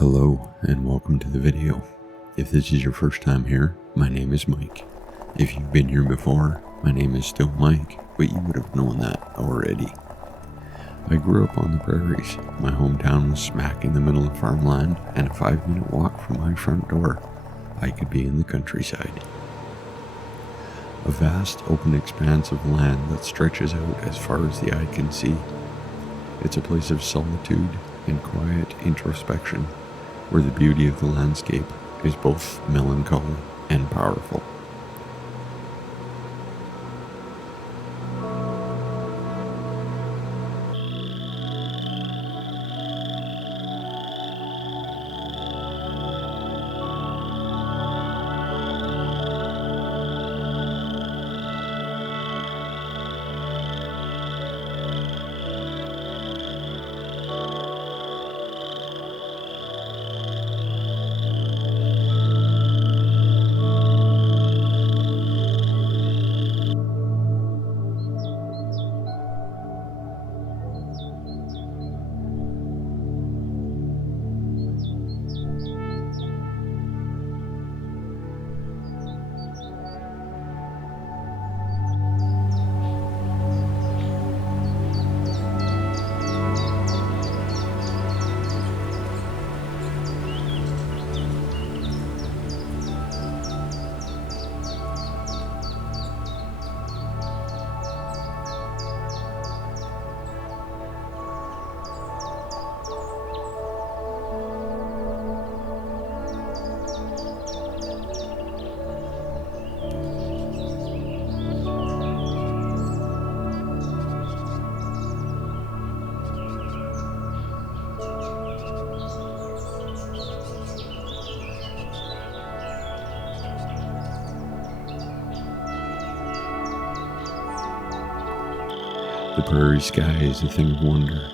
Hello and welcome to the video. If this is your first time here, my name is Mike. If you've been here before, my name is still Mike, but you would have known that already. I grew up on the prairies. My hometown was smack in the middle of farmland, and a 5-minute walk from my front door, I could be in the countryside. A vast open expanse of land that stretches out as far as the eye can see. It's a place of solitude and quiet introspection, where the beauty of the landscape is both melancholy and powerful. The prairie sky is a thing of wonder,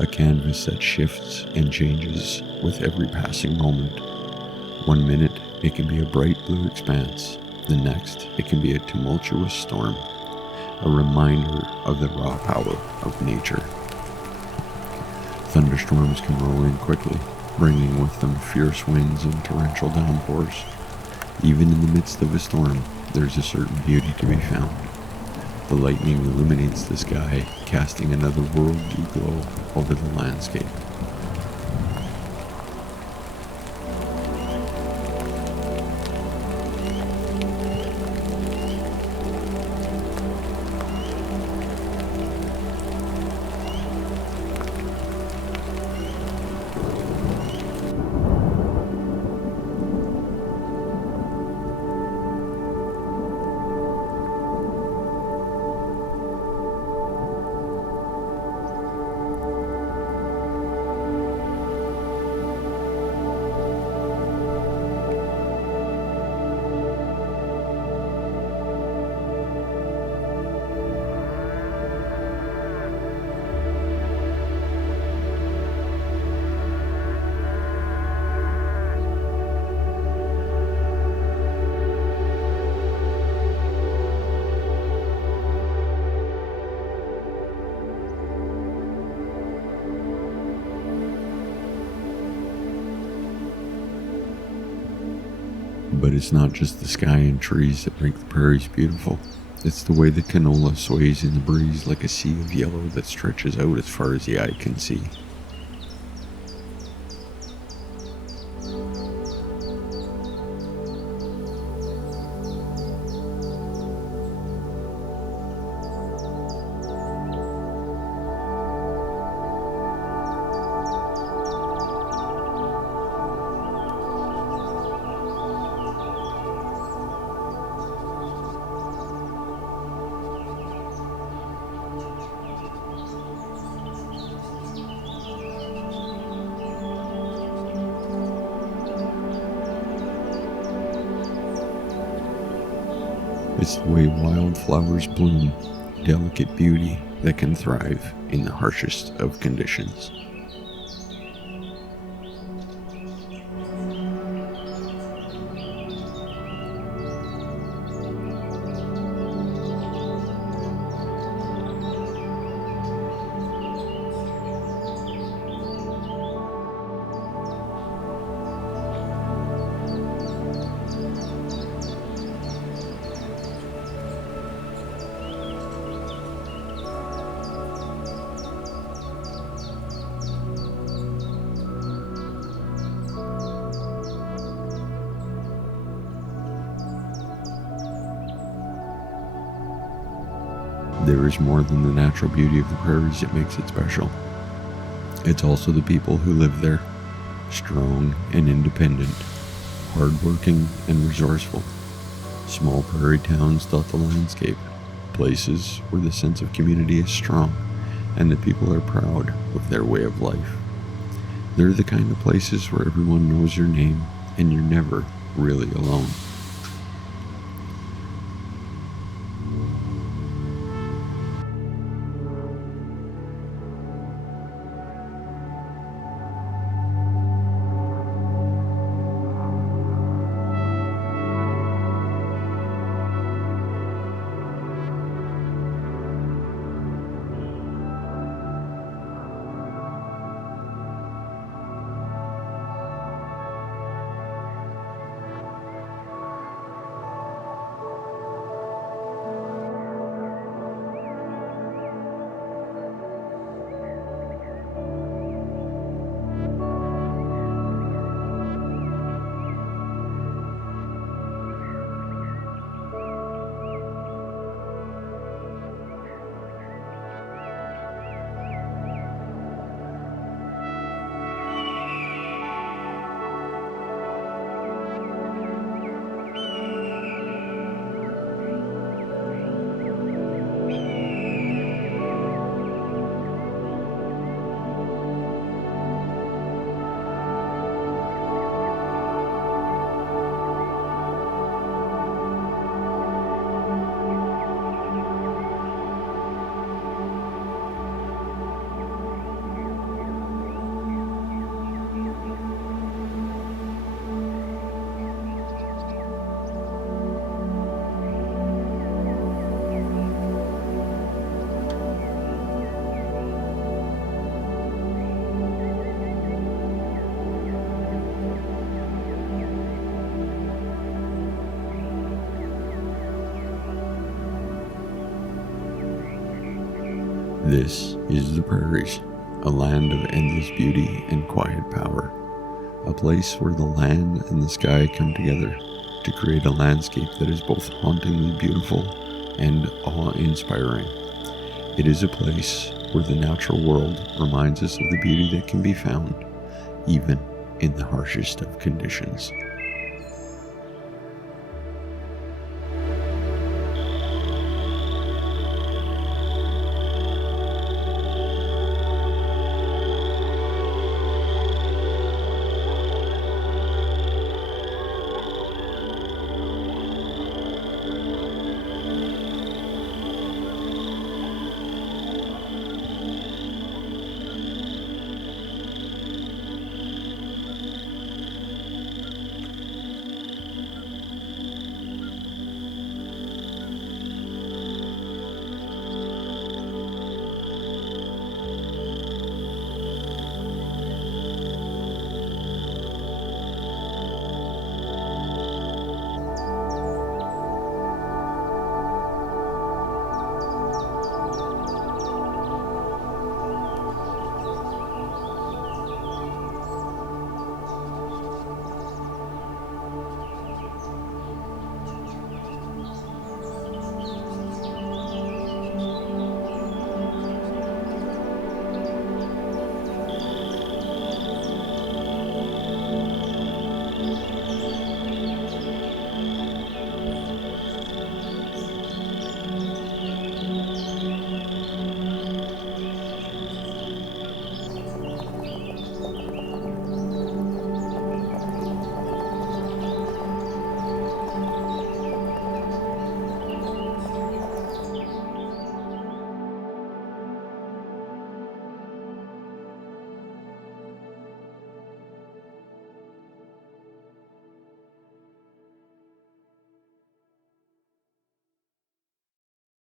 a canvas that shifts and changes with every passing moment. 1 minute it can be a bright blue expanse, the next it can be a tumultuous storm, a reminder of the raw power of nature. Thunderstorms can roll in quickly, bringing with them fierce winds and torrential downpours. Even in the midst of a storm, there's a certain beauty to be found. The lightning illuminates the sky, casting another worldly glow over the landscape. But it's not just the sky and trees that make the prairies beautiful. It's the way the canola sways in the breeze like a sea of yellow that stretches out as far as the eye can see. It's the way wildflowers bloom, delicate beauty that can thrive in the harshest of conditions. There is more than the natural beauty of the prairies that makes it special. It's also the people who live there, strong and independent, hardworking and resourceful. Small prairie towns dot the landscape, places where the sense of community is strong and the people are proud of their way of life. They're the kind of places where everyone knows your name and you're never really alone. This is the prairies, a land of endless beauty and quiet power, a place where the land and the sky come together to create a landscape that is both hauntingly beautiful and awe-inspiring. It is a place where the natural world reminds us of the beauty that can be found, even in the harshest of conditions.